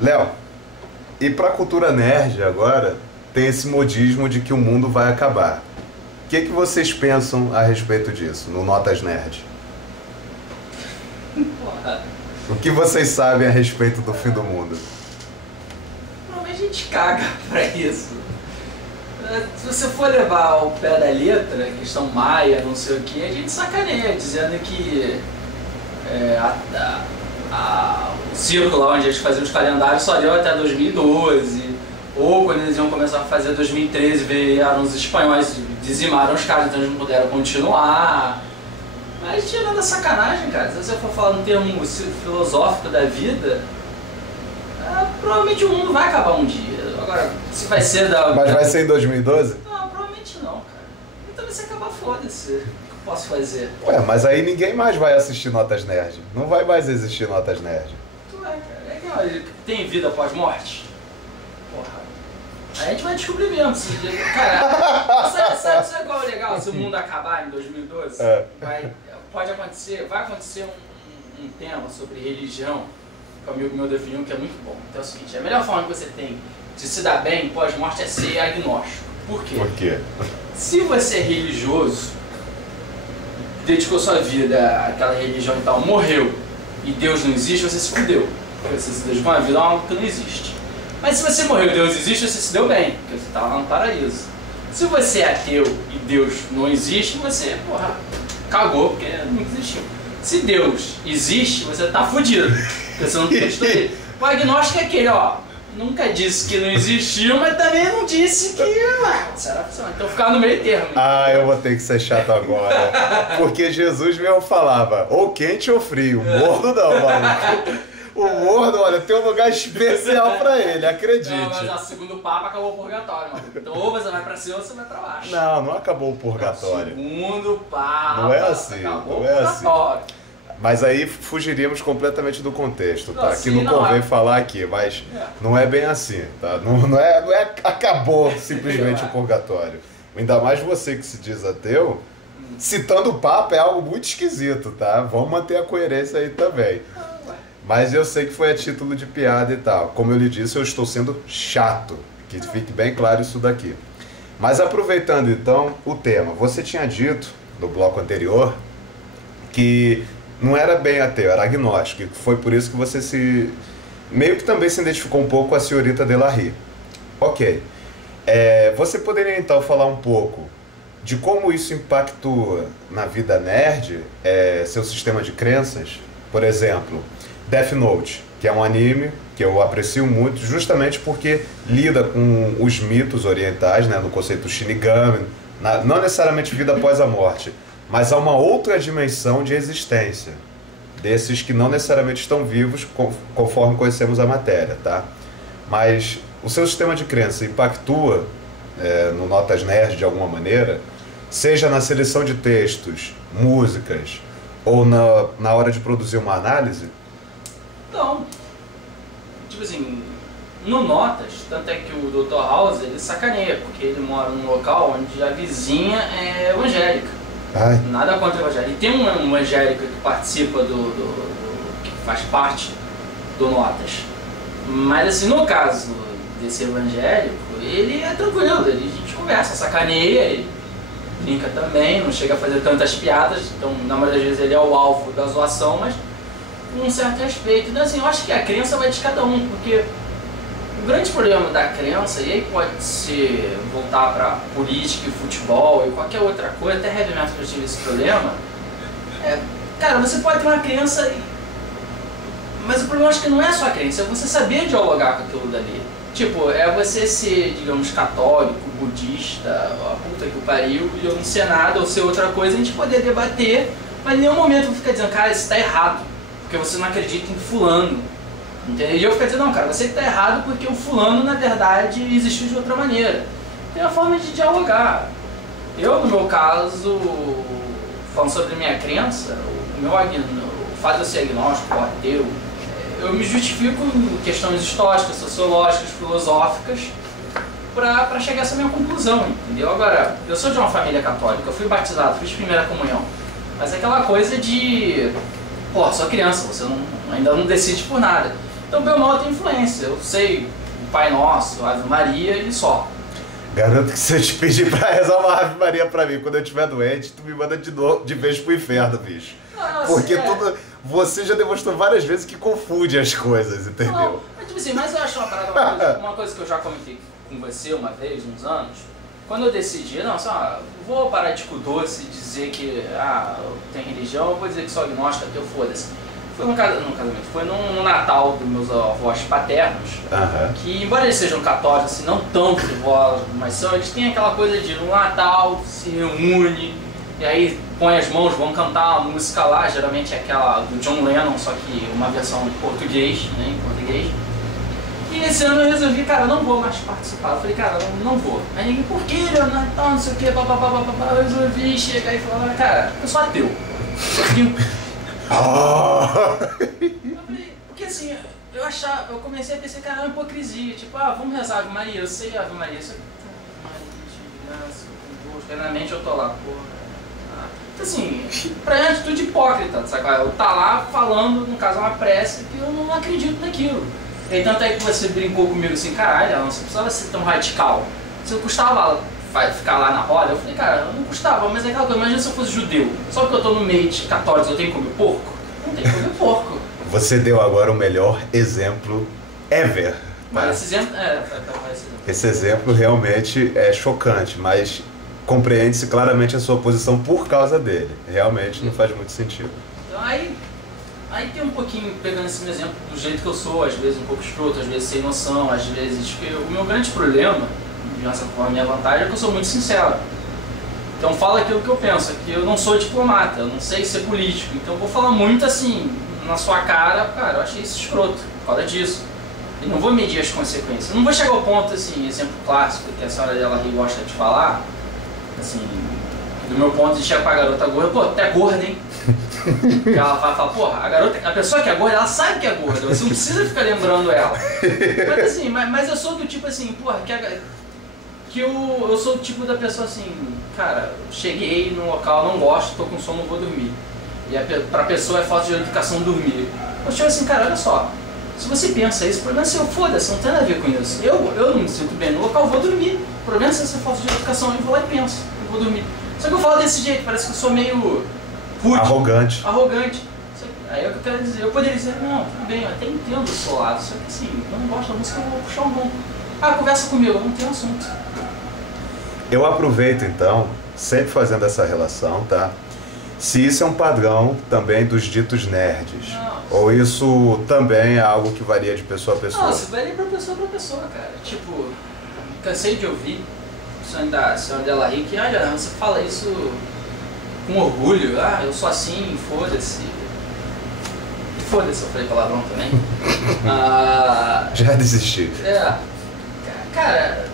Léo, e pra cultura nerd agora, tem esse modismo de que o mundo vai acabar. O que vocês pensam a respeito disso, no Notas Nerd? Porra, O que vocês sabem a respeito do fim do mundo? normalmente a gente caga pra isso. Se você for levar ao pé da letra, questão maia, não sei o que, a gente sacaneia, dizendo que o círculo lá onde eles faziam os calendários só deu até 2012, ou quando eles iam começar a fazer 2013, vieram os espanhóis, dizimaram os caras, então eles não puderam continuar. Mas tirando a sacanagem, cara, se você for falar no termo filosófico da vida, provavelmente o mundo vai acabar um dia. Agora, se vai ser da... Mas vai ser em 2012? Não, provavelmente não, cara. Então se acabar, foda-se. O que eu posso fazer? Ué, mas aí ninguém mais vai assistir Notas Nerd. Não vai mais existir Notas Nerd. Tu é, cara. É que, tem vida após morte? Porra. Aí a gente vai descobrir mesmo. Cara, sabe qual é o legal? Se o mundo acabar em 2012, vai acontecer um tema sobre religião que um amigo meu definiu que é muito bom. Então é o seguinte, a melhor forma que você tem de se dar bem pós-morte é ser agnóstico. Por quê? Por quê? Se você é religioso, dedicou sua vida àquela religião e tal, morreu, e Deus não existe, você se fudeu. Porque você se dedicou a vida a algo que não existe. Mas se você morreu e Deus existe, você se deu bem, porque você estava lá no paraíso. Se você é ateu e Deus não existe, você, porra, cagou, porque não existiu. Se Deus existe, você tá fudido, porque você não acreditou nele. O agnóstico é aquele, ó, nunca disse que não existiu, mas também não disse que... será? Então ficar no meio termo. Ah, eu vou ter que ser chato agora. Porque Jesus mesmo falava, ou quente ou frio. Morno não, maluco. O morno, olha, tem um lugar especial pra ele, acredite. Não, mas ó, segundo o Papa acabou o purgatório, mano. Então ou você vai pra cima ou você vai pra baixo. Não, não acabou o purgatório. Segundo o Papa, não é assim, acabou não é o purgatório. Assim. Mas aí fugiríamos completamente do contexto, tá? Não, que não convém falar aqui, mas não é bem assim, tá? Não é acabou simplesmente o purgatório. Ainda mais você que se diz ateu, citando o Papa é algo muito esquisito, tá? Vamos manter a coerência aí também. Mas eu sei que foi a título de piada e tal. Como eu lhe disse, eu estou sendo chato. Que fique bem claro isso daqui. Mas aproveitando então o tema. Você tinha dito, no bloco anterior, que não era bem ateu, era agnóstico. E foi por isso que você se... meio que também se identificou um pouco com a senhorita Delarry. Ok. Você poderia então falar um pouco de como isso impactua na vida nerd, seu sistema de crenças? Por exemplo... Death Note, que é um anime que eu aprecio muito justamente porque lida com os mitos orientais, né, no conceito Shinigami, não necessariamente vida após a morte, mas há uma outra dimensão de existência, desses que não necessariamente estão vivos conforme conhecemos a matéria, tá? Mas o seu sistema de crença impactua no Notas Nerd de alguma maneira, seja na seleção de textos, músicas, ou na hora de produzir uma análise? Não. Tipo assim, no Notas, tanto é que o Dr. House, ele sacaneia, porque ele mora num local onde a vizinha é evangélica. Ai. Nada contra o evangélico. E tem uma evangélica que participa que faz parte do Notas. Mas assim, no caso desse evangélico, ele é tranquilo, a gente conversa, sacaneia, ele brinca também, não chega a fazer tantas piadas, então na maioria das vezes ele é o alvo da zoação, mas com um certo respeito. Então assim, eu acho que a crença vai de cada um, porque o grande problema da crença, e aí pode ser voltar para política e futebol e qualquer outra coisa, até heavy metal que tive esse problema, cara, você pode ter uma crença, mas o problema acho que não é só a crença, é você saber dialogar com aquilo dali. Tipo, é você ser, digamos, católico, budista, a puta que o pariu, e eu não ser nada, ou ser outra coisa, a gente poder debater, mas em nenhum momento eu vou ficar dizendo, cara, isso tá errado, porque você não acredita em fulano. Entendeu? E eu fico dizendo, não, cara, você que tá errado porque o fulano, na verdade, existiu de outra maneira. Tem uma forma de dialogar. Eu, no meu caso, falando sobre a minha crença, o fato de eu ser agnóstico, ateu, eu me justifico em questões históricas, sociológicas, filosóficas, para chegar a essa minha conclusão, entendeu? Agora, eu sou de uma família católica, eu fui batizado, fiz primeira comunhão, mas é aquela coisa de, pô, sou criança, você ainda não decide por nada. Então, bem ou mal, tem influência. Eu sei o Pai Nosso, Ave Maria e só. Garanto que se eu te pedir pra rezar uma Ave Maria pra mim quando eu estiver doente, tu me manda de vez pro inferno, bicho. Nossa, porque você já demonstrou várias vezes que confunde as coisas, entendeu? Não, mas tipo assim, mas eu acho uma parada, uma coisa que eu já comentei com você uma vez, uns anos, quando eu decidi, não, só, vou parar de com doce e dizer que, tem religião, eu vou dizer que sou agnóstico, até eu foda-se. Foi no casamento, foi no Natal dos meus avós paternos, que embora eles sejam católicos, assim, não tão fervorosos, mas são, eles têm aquela coisa de no Natal se reúne, e aí põe as mãos, vão cantar uma música lá, geralmente é aquela do John Lennon, só que uma versão em português, né, em português. E esse ano eu resolvi, cara, eu não vou mais participar. Eu falei, cara, eu não vou. Aí ninguém, por que, Leonardo, não sei o que, eu resolvi chegar e falar, cara, eu sou ateu. Porque assim, eu comecei a pensar, cara, é uma hipocrisia, tipo, vamos rezar Ave Maria, eu sei Ave Maria, isso aqui, na mente eu tô lá, porra. Assim, pra mim é uma atitude hipócrita, sabe? Eu tá lá falando, no caso, uma prece, que eu não acredito naquilo. E aí, tanto é que você brincou comigo assim, caralho, não, você precisava ser tão radical. Se eu custava ficar lá na roda, eu falei, cara, eu não custava, mas é aquela coisa, imagina se eu fosse judeu. Só que eu tô no meio de católicos, eu tenho que comer porco? Não tenho que comer porco. Você deu agora o melhor exemplo ever. Mas esse exemplo, esse exemplo realmente é chocante, mas compreende-se claramente a sua posição por causa dele. Realmente não faz muito sentido. Então aí tem um pouquinho, pegando esse meu exemplo, do jeito que eu sou, às vezes um pouco escroto, às vezes sem noção, às vezes... O meu grande problema, dessa forma, a minha vantagem, é que eu sou muito sincero. Então falo aquilo que eu penso, que eu não sou diplomata, eu não sei ser político, então eu vou falar muito assim, na sua cara, eu achei isso escroto, por causa disso. E não vou medir as consequências. Não vou chegar ao ponto, assim, exemplo clássico, que a senhora dela gosta de falar, assim, do meu ponto de chegar pra garota gorda, pô, até gorda, hein? Que ela vai falar, porra, a pessoa que é gorda, ela sabe que é gorda, você não precisa ficar lembrando ela. Mas assim, mas eu sou do tipo assim, porra, eu sou o tipo da pessoa assim, cara, cheguei no local, não gosto, tô com sono, não vou dormir. E pra pessoa é falta de educação dormir. Eu chego assim, cara, olha só, se você pensa isso, o problema é seu, foda-se, não tem nada a ver com isso. Eu não me sinto bem no local, eu vou dormir. O problema é se essa falta de educação, eu vou lá e penso, eu vou dormir. Só que eu falo desse jeito, parece que eu sou meio... rude, arrogante. Aí é o que eu quero dizer, eu poderia dizer, não, tudo bem, eu até entendo o seu lado, só que assim, eu não gosto da música, eu vou puxar um bom. Conversa comigo, eu não tenho assunto. Eu aproveito então, sempre fazendo essa relação, tá? Se isso é um padrão também dos ditos nerds, ou isso também é algo que varia de pessoa a pessoa? Não, isso varia pra pessoa, cara. Tipo, cansei de ouvir a senhora dela rir que, olha, você fala isso com orgulho, eu sou assim, foda-se. Foda-se, eu falei palavrão também. Já desisti. Cara,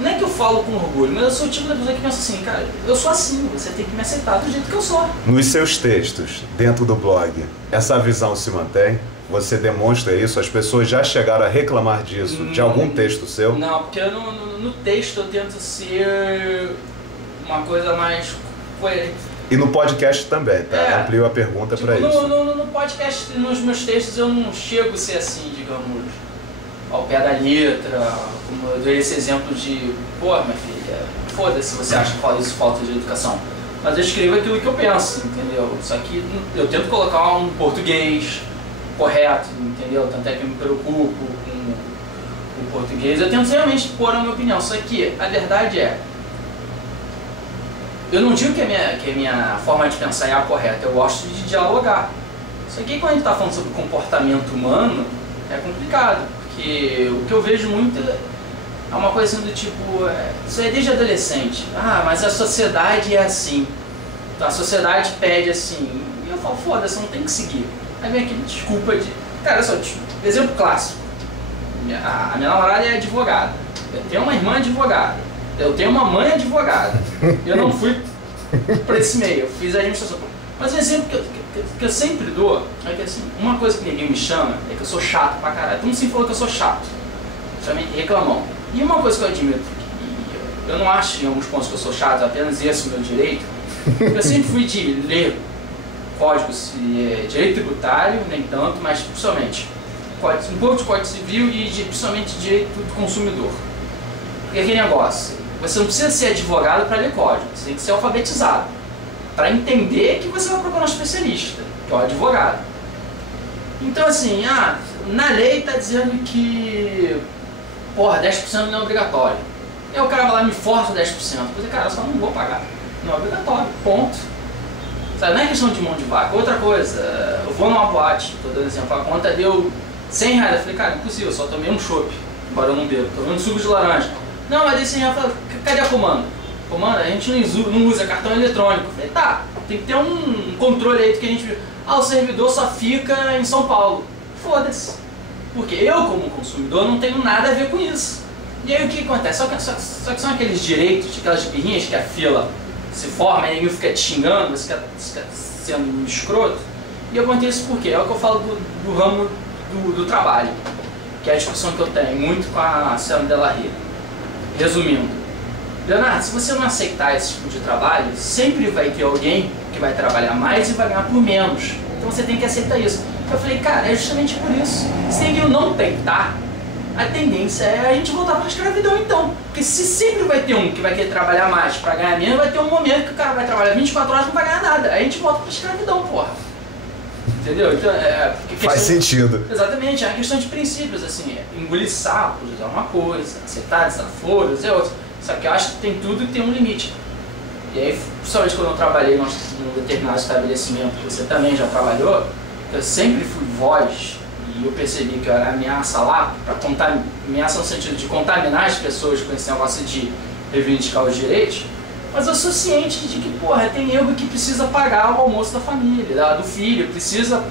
não é que eu falo com orgulho, mas eu sou o tipo da pessoa que pensa assim, cara, eu sou assim, você tem que me aceitar do jeito que eu sou. Nos seus textos, dentro do blog, essa visão se mantém? Você demonstra isso? As pessoas já chegaram a reclamar disso, de algum texto seu? Não, porque no texto eu tento ser uma coisa mais coerente. E no podcast também, tá? Amplio a pergunta tipo, pra isso. No podcast, nos meus textos, eu não chego a ser assim, digamos, ao pé da letra, como eu dei esse exemplo de, pô, minha filha, foda-se se você acha que isso falta de educação. Mas eu escrevo aquilo que eu penso, entendeu? Só que eu tento colocar um português correto, entendeu? Tanto é que eu me preocupo com o português. Eu tento realmente pôr a minha opinião, só que a verdade é, eu não digo que a minha forma de pensar é a correta, eu gosto de dialogar. Só que quando a gente está falando sobre comportamento humano, é complicado, porque o que eu vejo muito é uma coisa assim do tipo, isso é desde adolescente, mas a sociedade é assim, a sociedade pede assim, e eu falo, foda-se, não tem que seguir. Aí vem aquele desculpa de, cara, só, exemplo clássico, a minha namorada é advogada, eu tenho uma irmã advogada, eu tenho uma mãe advogada, eu não fui para esse meio, eu fiz a administração. Mas um exemplo que eu sempre dou é que assim, uma coisa que ninguém me chama é que eu sou chato pra caralho. Todo mundo sempre falou que eu sou chato, principalmente reclamão. E uma coisa que eu admito, que eu não acho em alguns pontos que eu sou chato, apenas esse é o meu direito, eu sempre fui de ler código, direito tributário, nem tanto, mas principalmente um pouco de Código Civil e principalmente direito do consumidor. Porque aquele negócio, você não precisa ser advogado para ler código, você tem que ser alfabetizado para entender que você vai procurar um especialista, que é o advogado. Então assim, na lei está dizendo que, porra, 10% não é obrigatório. Aí o cara vai lá e me força 10%. Eu falei, cara, eu só não vou pagar. Não é obrigatório, ponto. Sabe, não é questão de mão de vaca. Outra coisa, eu vou numa boate, tô dando exemplo, a conta deu R$100. Eu falei, cara, impossível, eu só tomei um chopp, embora eu não bebo, tô tomando suco de laranja. Não, mas desse R$100, eu falei, cadê a comanda? Comanda, a gente não usa cartão eletrônico. Eu falei, tá, tem que ter um controle aí do que a gente viu. O servidor só fica em São Paulo. Foda-se. Porque eu, como consumidor, não tenho nada a ver com isso. E aí o que acontece? Só que são aqueles direitos, aquelas birrinhas que a fila se forma e ninguém fica te xingando, você fica sendo um escroto. E acontece por quê? É o que eu falo do ramo do trabalho, que é a discussão que eu tenho muito com a Selma Delarry. Resumindo, Leonardo, se você não aceitar esse tipo de trabalho, sempre vai ter alguém que vai trabalhar mais e vai ganhar por menos. Então você tem que aceitar isso. Eu falei, cara, é justamente por isso. Se ninguém não tentar, a tendência é a gente voltar para a escravidão então. Porque se sempre vai ter um que vai querer trabalhar mais para ganhar menos, vai ter um momento que o cara vai trabalhar 24 horas e não vai ganhar nada. Aí a gente volta para a escravidão, porra. Entendeu? Então, faz sentido. Exatamente, é uma questão de princípios, assim, engolir sapos é uma coisa, aceitar desaforos é outra. Só que eu acho que tem tudo que tem um limite. E aí, principalmente quando eu trabalhei num determinado estabelecimento, que você também já trabalhou, eu sempre fui voz e eu percebi que eu era ameaça lá, ameaça no sentido de contaminar as pessoas com esse negócio de reivindicar os direitos, mas eu sou ciente de que, porra, tem nego que precisa pagar o almoço da família, do filho, precisa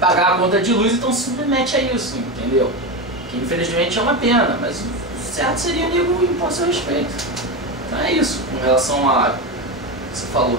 pagar a conta de luz, então se submete a isso, entendeu? Que infelizmente é uma pena, mas o certo seria nego impor seu respeito. Então é isso, com relação a que você falou.